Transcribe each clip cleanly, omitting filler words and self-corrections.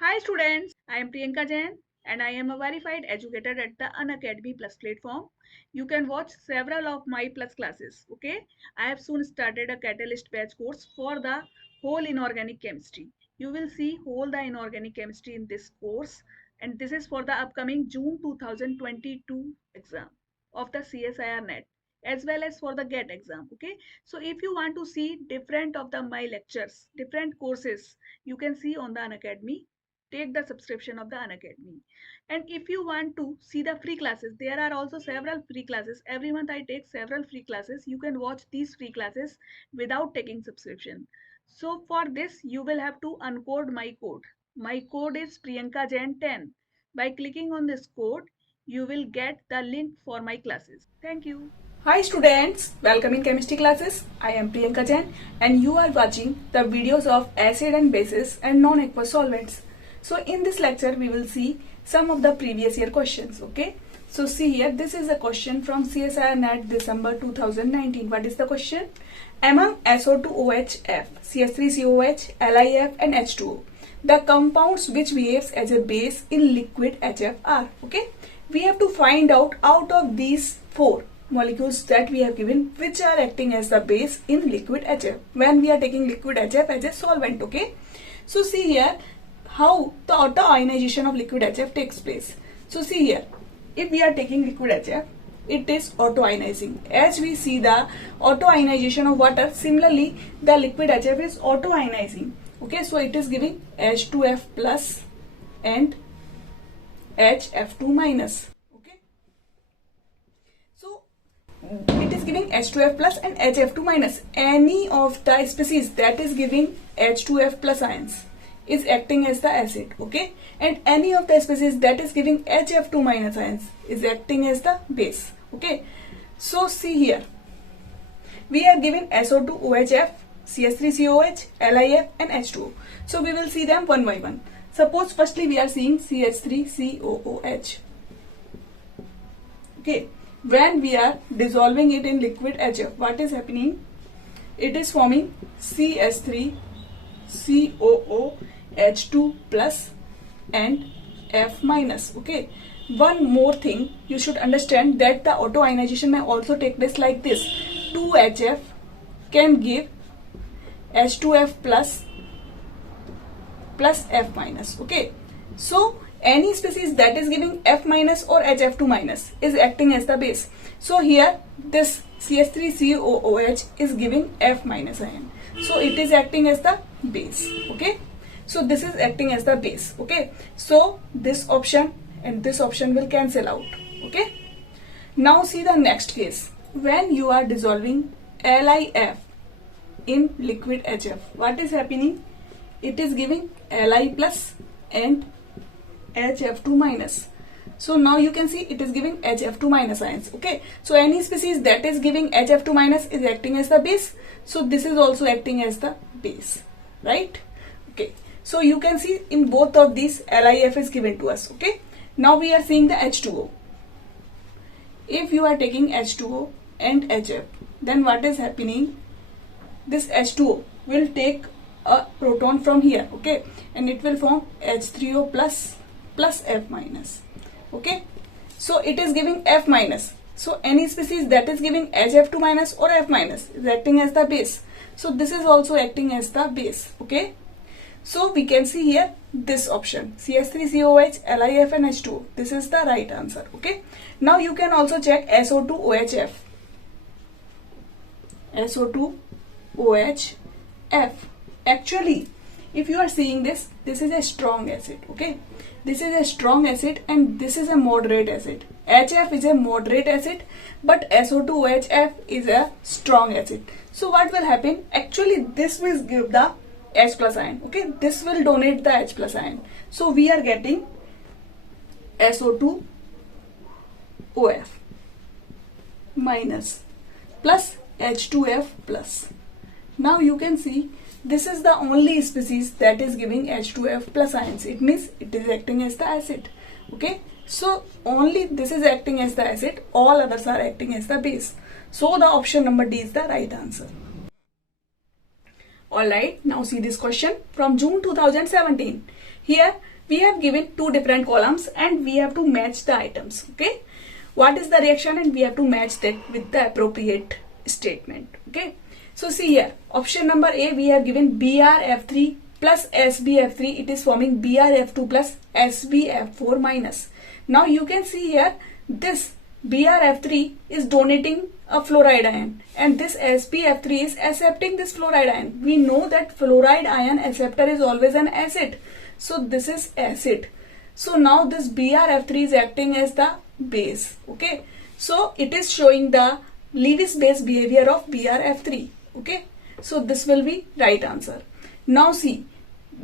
Hi students, I am Priyanka Jain and I am a verified educator at the Unacademy Plus platform. You can watch several of my Plus classes. Okay, I have soon started a Catalyst batch course for the whole inorganic chemistry. You will see whole the inorganic chemistry in this course, and this is for the upcoming June 2022 exam of the CSIR NET as well as for the GATE exam. Okay, so if you want to see different of the my lectures, different courses, you can see on the Unacademy. Take the subscription of the Unacademy. And if you want to see the free classes, there are also several free classes. Every month I take several free classes. You can watch these free classes without taking subscription. So for this, you will have to uncode my code. My code is Priyanka Jain 10. By clicking on this code, you will get the link for my classes. Thank you. Hi students, welcome in chemistry classes. I am Priyanka Jain and you are watching the videos of acid and bases and non-aqueous solvents. So in this lecture we will see some of the previous year questions. Okay, so see here, this is a question from CSIR NET December 2019. What is the question? Among SO2OH, CS3COH, LiF and H2O, the compounds which behaves as a base in liquid HF are. Okay, we have to find out of these four molecules that we have given which are acting as the base in liquid HF when we are taking liquid HF as a solvent. Okay, so see here how the auto ionization of liquid HF takes place. So see here, if we are taking liquid HF, it is auto ionizing. As we see the auto ionization of water, similarly the liquid HF is auto ionizing. Okay, so it is giving H2F plus and HF2 minus. Okay, so it is giving H2F plus and HF2 minus. Any of the species that is giving H2F plus ions is acting as the acid. Okay, and any of the species that is giving HF2 minus ions is acting as the base. Okay, so see here, we are given SO2OHF, CS3COH, LiF and H2O. So we will see them one by one. Suppose firstly we are seeing CH3COOH. Okay, when we are dissolving it in liquid HF, what is happening? It is forming CH3COOH2 plus and F minus. Okay, one more thing you should understand, that the auto ionization may also take place like this. 2HF can give H2F plus F minus. Okay, so any species that is giving F minus or HF2 minus is acting as the base. So here this CH3COOH is giving F minus ion, so it is acting as the base. Okay, so this is acting as the base. Okay, so this option and this option will cancel out. Okay, now see the next case. When you are dissolving LiF in liquid HF, what is happening? It is giving Li plus and HF2 minus. So now you can see it is giving HF2 minus ions. Okay, so any species that is giving HF2 minus is acting as the base. So this is also acting as the base, right? Okay, so you can see in both of these LiF is given to us. Okay, now we are seeing the H2O. If you are taking H2O and HF, then what is happening? This H2O will take a proton from here. Okay, and it will form H3O plus F minus. Okay, so it is giving F minus. So any species that is giving HF2 minus or F minus is acting as the base. So this is also acting as the base. Okay, so we can see here this option, CH3COH, LiF and H2O. This is the right answer. Okay, now you can also check SO2OHF. SO2OHF. Actually, if you are seeing this, this is a strong acid. Okay, this is a strong acid and this is a moderate acid. HF is a moderate acid, but SO2OHF is a strong acid. So what will happen? Actually, this will give the H plus ion. Okay, this will donate the H plus ion. So we are getting SO2OF minus plus H2F plus. Now you can see this is the only species that is giving H2F plus ions. It means it is acting as the acid. Okay, so only this is acting as the acid, all others are acting as the base. So the option number D is the right answer. Alright, now see this question from June 2017. here we have given two different columns and we have to match the items. Okay, what is the reaction and we have to match that with the appropriate statement. Okay, so see here, option number A, we have given BrF3 plus SbF3. It is forming BrF2 plus SbF4 minus. Now you can see here, this BrF3 is donating a fluoride ion and this SbF3 is accepting this fluoride ion. We know that fluoride ion acceptor is always an acid. So this is acid. So now this BrF3 is acting as the base. Okay, so it is showing the Lewis base behavior of BrF3. Okay, so this will be right answer. Now see,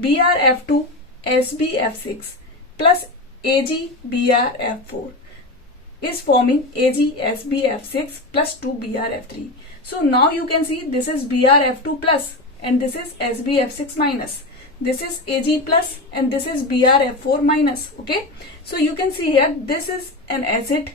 BrF2 SbF6 plus AgBrF4 is forming AgSbF6 plus 2BrF3. So now you can see this is BrF2 plus and this is SbF6 minus. This is Ag plus and this is BrF4 minus. Okay, so you can see here, this is an acid,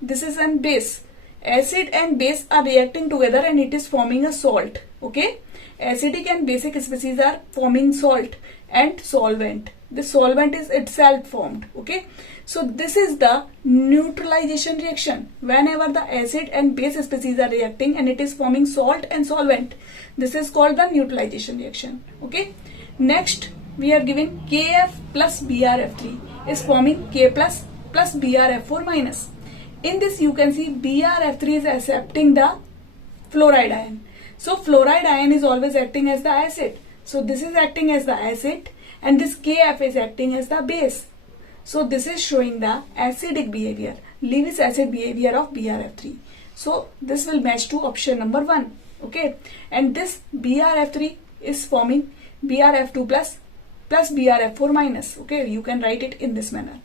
this is an base. Acid and base are reacting together and it is forming a salt. Okay, acidic and basic species are forming salt and solvent. The solvent is itself formed. Okay, so this is the neutralization reaction. Whenever the acid and base species are reacting and it is forming salt and solvent, this is called the neutralization reaction. Okay, next we are given Kf plus BrF3 is forming K plus BrF4 minus. In this you can see BrF3 is accepting the fluoride ion. So fluoride ion is always acting as the acid. So this is acting as the acid and this Kf is acting as the base. So this is showing the acidic behavior, Lewis acid behavior of BrF3. So this will match to option number 1. Okay, and this BrF3 is forming BrF2 plus BrF4 minus. Okay, you can write it in this manner.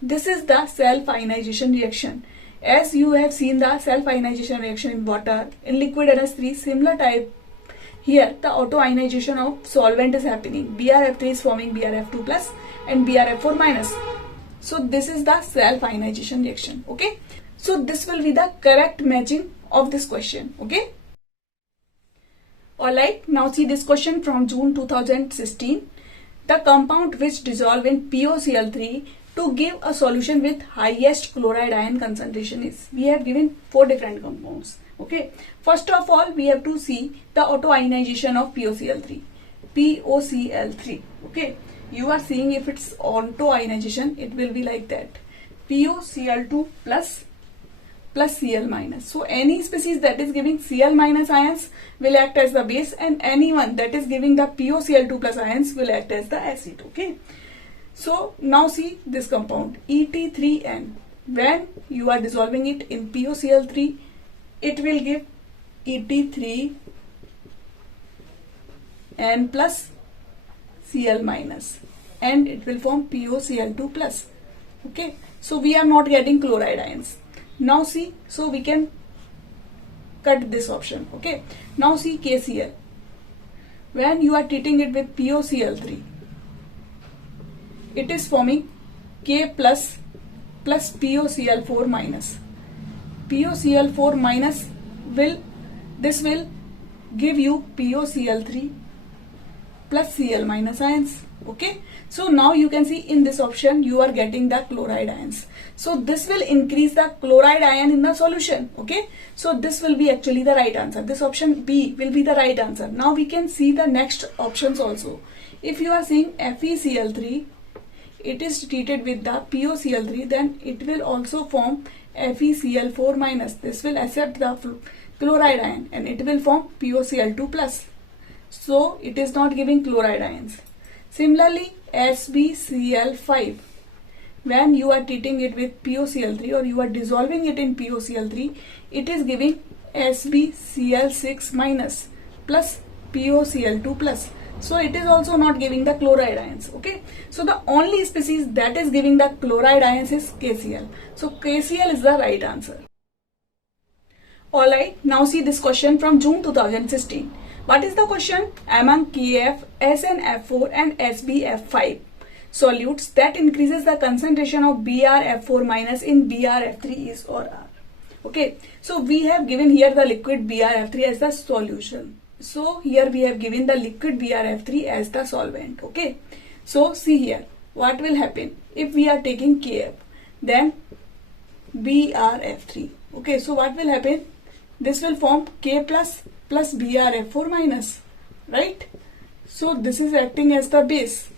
This is the self-ionization reaction. As you have seen the self-ionization reaction in water, in liquid NH3, similar type, here the auto-ionization of solvent is happening. BrF3 is forming BrF2 plus and BrF4 minus. So this is the self-ionization reaction. Okay, so this will be the correct matching of this question. Okay. Alright, now see this question from June 2016. The compound which dissolve in PoCl3 to give a solution with highest chloride ion concentration is. We have given 4 different compounds. Okay, first of all we have to see the auto-ionization of PoCl3. PoCl3. Okay, you are seeing if it's auto-ionization, it will be like that. PoCl2 plus Cl minus. So any species that is giving Cl minus ions will act as the base and anyone that is giving the PoCl2 plus ions will act as the acid. Okay, so now see this compound Et3N. When you are dissolving it in PoCl3, it will give Et3N plus Cl minus and it will form PoCl2 plus. Okay, so we are not getting chloride ions. Now see, so we can cut this option. Okay, now see KCl. When you are treating it with PoCl3, it is forming K plus PoCl4 minus. PoCl4 minus will give you PoCl3 plus Cl minus ions. Okay, so now you can see in this option you are getting the chloride ions. So this will increase the chloride ion in the solution. Okay, so this will be actually the right answer. This option B will be the right answer. Now we can see the next options also. If you are seeing FeCl3, it is treated with the PoCl3, then it will also form FeCl4 minus. This will accept the chloride ion and it will form PoCl2 plus. So it is not giving chloride ions. Similarly, SbCl5, when you are treating it with PoCl3 or you are dissolving it in PoCl3, it is giving SbCl6 minus plus PoCl2 plus. So it is also not giving the chloride ions. Okay, so the only species that is giving the chloride ions is KCl. So KCl is the right answer. Alright, now see this question from June 2016. What is the question? Among Kf, SnF4 and SbF5 solutes that increases the concentration of BrF4 minus in BrF3 is or are. Okay, so we have given here the liquid BrF3 as the solution. So here we have given the liquid BrF3 as the solvent. Okay, so see here, what will happen if we are taking Kf, then BrF3. Okay, so what will happen? This will form K plus BrF4 minus, right? So this is acting as the base,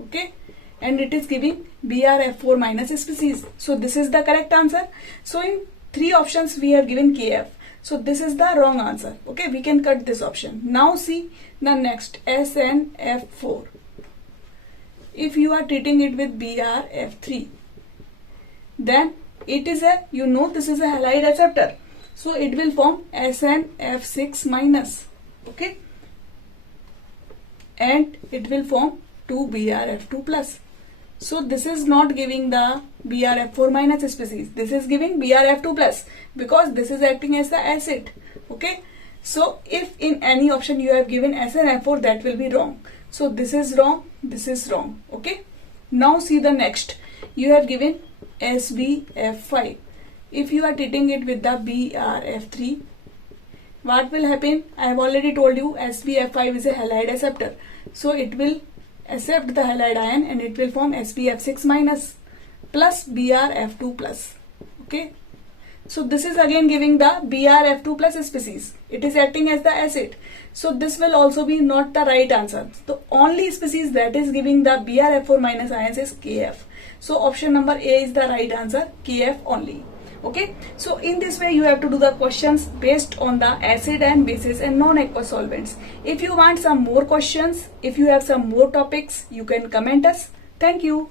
okay, and it is giving BrF4 minus species. So this is the correct answer. So in 3 options we have given Kf. So this is the wrong answer. Okay, we can cut this option. Now see the next, SnF4. If you are treating it with BrF3, then it is a, this is a halide acceptor. So it will form SnF6 minus, okay, and it will form 2BrF2 plus. So this is not giving the BrF4 minus species. This is giving BrF2 plus because this is acting as the acid. Okay. So if in any option you have given SnF4, that will be wrong. So this is wrong. This is wrong. Okay. Now see the next. You have given SbF5. If you are treating it with the BrF3, what will happen? I have already told you SbF5 is a halide acceptor. So it will accept the halide ion and it will form SbF6 minus plus BrF2 plus. Okay. So this is again giving the BrF2 plus species. It is acting as the acid. So this will also be not the right answer. The only species that is giving the BrF4 minus ions is Kf. So option number A is the right answer, Kf only. Okay, so in this way you have to do the questions based on the acid and bases and non-aqueous solvents. If you want some more questions, if you have some more topics, you can comment us. Thank you.